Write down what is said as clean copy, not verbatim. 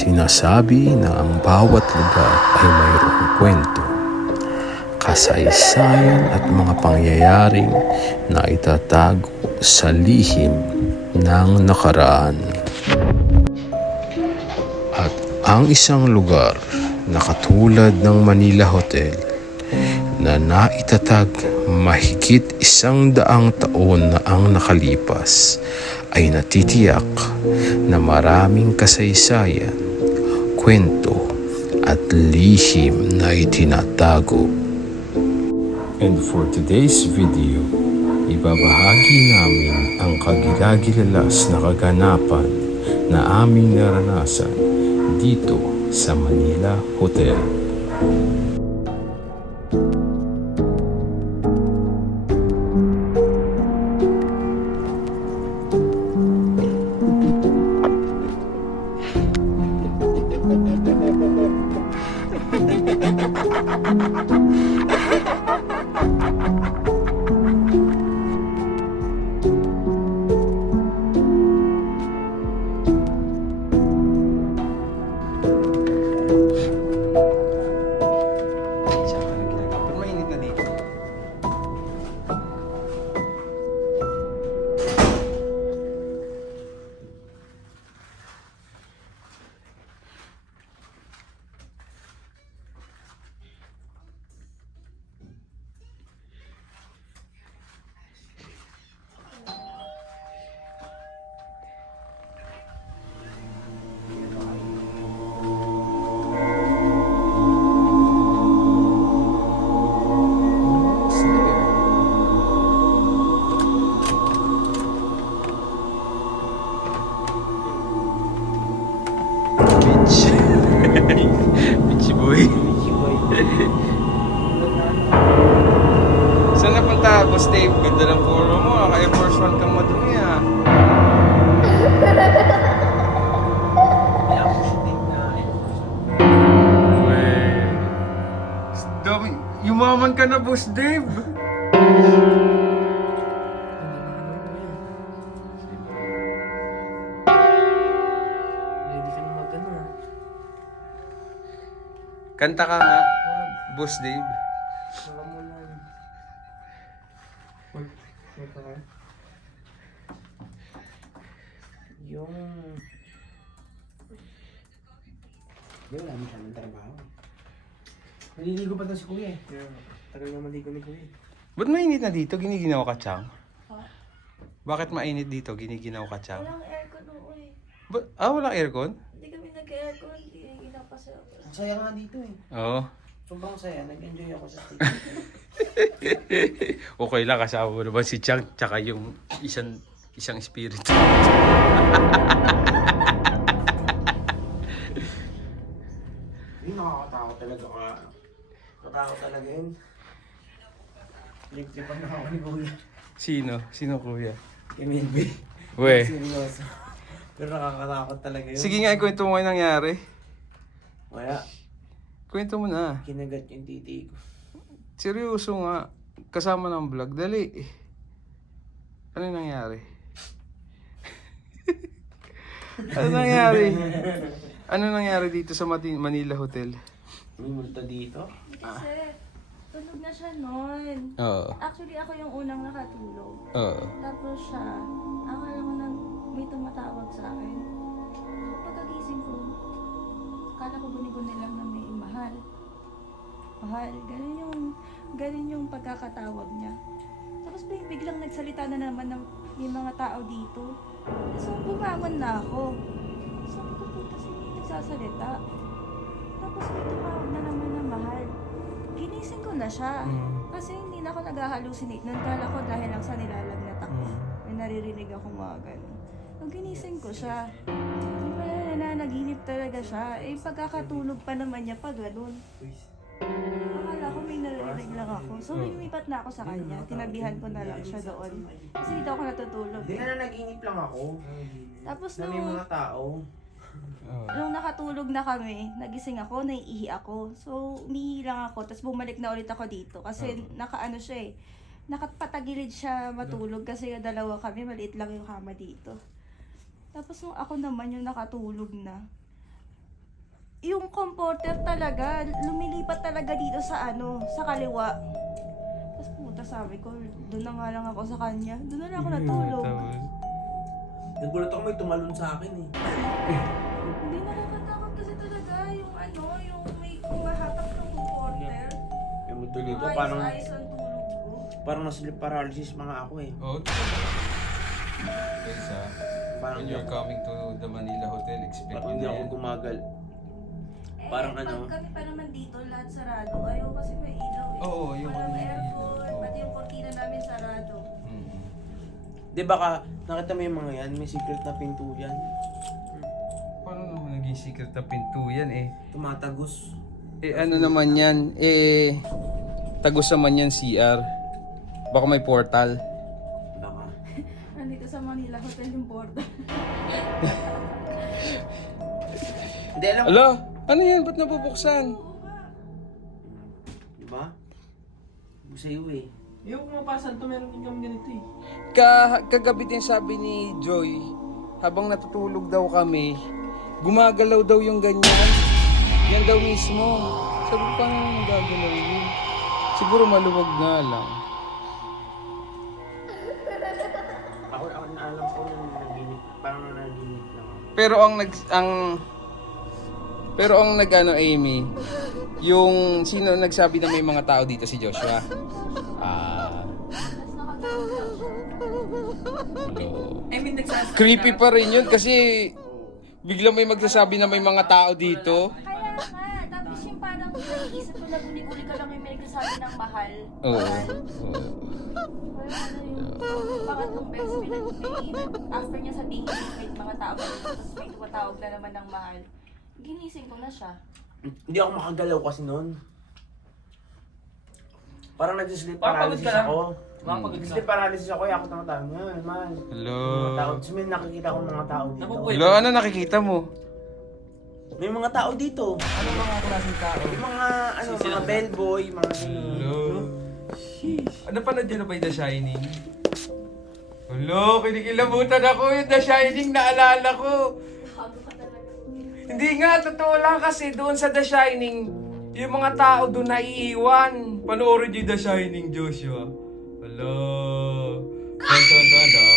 Sinasabi na ang bawat lugar ay mayroong kwento, kasaysayan at mga pangyayaring na itatago sa lihim ng nakaraan. At ang isang lugar na katulad ng Manila Hotel na naitatag mahigit 100 taon na ang nakalipas ay natitiyak na maraming kasaysayan, kwento at lihim na itinatago. And for today's video, ibabahagi namin ang kagilagilalas na kaganapan na aming naranasan dito sa Manila Hotel. Bitchy boy. Saan napunta, Boss Dave? Ganda ng puro mo. Kaya Force 1 kang madumi ah. Dami. Yumaman ka na, Boss Dave. Kanta ka nga, Boss Dave. Saka mo lang. Kanta ka? Yung... Hindi, wala mo siya ng trabaho. Naliligo pa daw si Kuya eh. Kaya tagal na maligo ni Kuya. Ba't mainit na dito? Giniginaw ka, Chang? Ha? Bakit mainit dito? Giniginaw ka, Chang? Walang aircon oo eh. Walang aircon? Hindi kami nag-aircon, hindi pa sa... Ang saya nga dito eh. Oo. Sobrang saya, nag-enjoy ako sa stage. Okay lang, kasama mo naman si Chang, tsaka yung isang spirit. Hindi, nakakatakot talaga ka. Nakatakot talaga yun. Lipat na ako ni Kuya. Sino? Sino, kuya? Kay Melby. We. Seryoso. Pero nakakatakot talaga yun. Sige nga, ikwento mo kayo nangyari. Kaya, Kwento mo na. kinagat yung titi ko. Seryoso nga. Kasama ng vlog. Dali. Ano nangyari? Ano nangyari? Ano nangyari dito sa Manila Hotel? May multo dito. Kasi, tulog na siya noon. Oo. Actually, ako yung unang nakatulog. Oo. Tapos siya, akala ko na may tumatawag sa akin. Pagkagising ko, akala ko guni-guni lang na may mahal. Mahal, ganun yung pagkakatawag niya. Tapos biglang nagsalita na naman ng may mga tao dito. So, bumangon na ako. Sabi ko, puta, sino yung nagsasalita? Tapos may tumawag na naman na mahal. Ginising ko na siya. Kasi hindi na ako nag-hallucinate nun. Kala ko dahil lang sa nilalagnat ako. May naririnig akong mga ganun. Nung ginising ko siya, di ba nananaginip talaga siya. Eh, pagkakatulog pa naman niya pa ganun. Akala ko may naririnig lang ako. So, lumipat na ako sa kanya. Tinabihan ko na lang siya doon. Kasi dito ako natutulog. Hindi na naginip lang ako. Tapos Na may mga tao. nung nakatulog na kami, nagising ako, naiihi ako. So, umihi lang ako. Tapos bumalik na ulit ako dito. Kasi nakaano siya eh. Nakapatagilid siya matulog kasi dalawa kami, maliit lang yung kama dito. Tapos nung ako naman yung nakatulog na, yung comforter talaga, lumilipat talaga dito sa sa kaliwa. Tapos puta, sabi ko, doon na nga lang ako sa kanya. Doon na lang ako natulog. Nagulat ako may tumalon sa akin eh. Hindi nakakatakot kasi talaga yung yung may kumahatak ng comforter. Yung tuloy ko, parang Ayos ang tulog ko. na sleep paralysis mga ako eh. Oh, guys, Parang when you're coming to the Manila Hotel, expect Parang hindi ako gumagal. Parang pag kami pa naman dito, lahat sarado. Ayaw kasi may ilaw eh. Oo, yung walang may ilaw. aircon, Oo. pati yung kortina namin sarado. Di ba ka, nakita mo yung mga yan? May secret na pinto yan. Paano naman naging secret na pinto yan eh? Tumatagos. Eh ano naman yan? Eh, tagos naman yan CR. Baka may portal. Baka. Nandito sa Manila Hotel yung portal. Hindi alam. Ala, ano yan? Ba't nabubuksan? Di ba? Sa'yo eh. Yung pumapasan to, meron din kami ganito eh. Kagabi din sabi ni Joy, habang natutulog daw kami, gumagalaw daw yung ganyan. Yan daw mismo. Sabi ko, paano naman gagalaw yun? Siguro maluwag nga lang. Ako alam ko nung naginig. Parang naginig lang ako. Pero ang nag-ano, Amy, yung sino nagsabi na may mga tao dito, si Joshua. Hello. I mean, Creepy pa rin yun kasi biglang may magsasabi na may mga tao dito. Kaya nga, tapos yung parang naiisip ko na guli-guli ka lang yung may nagsasabi ng mahal. Oo. Mahal. Oo. Kaya ano yung pangatlong beses after niya sabihin may mga tao pa dito, tapos may tumatawag na naman ng mahal. Ginising ko na siya. Hindi ako makagalaw kasi noon. Parang nag-sleep Papagod paralysis ka lang. ako. Papagod ka. Nag-sleep paralysis ako, ako tumatawag nga, man. Hello. Mga tao, tapos may nakikita ko mga tao dito. Napupuwet. Hello, ano nakikita mo? May mga tao dito. Anong mga klaseng tao? Yung mga, mga bellboy, mga Hello. Ano pala dyan na ba yung The Shining? Hello, kinikilabutan ako yung The Shining, naalala ko. Bago ka talaga. Hindi nga, totoo lang kasi doon sa The Shining, yung mga tao doon naiiwan. Panoorin niyo The Shining, Joshua. Hello. Dun, dun, dun, dun.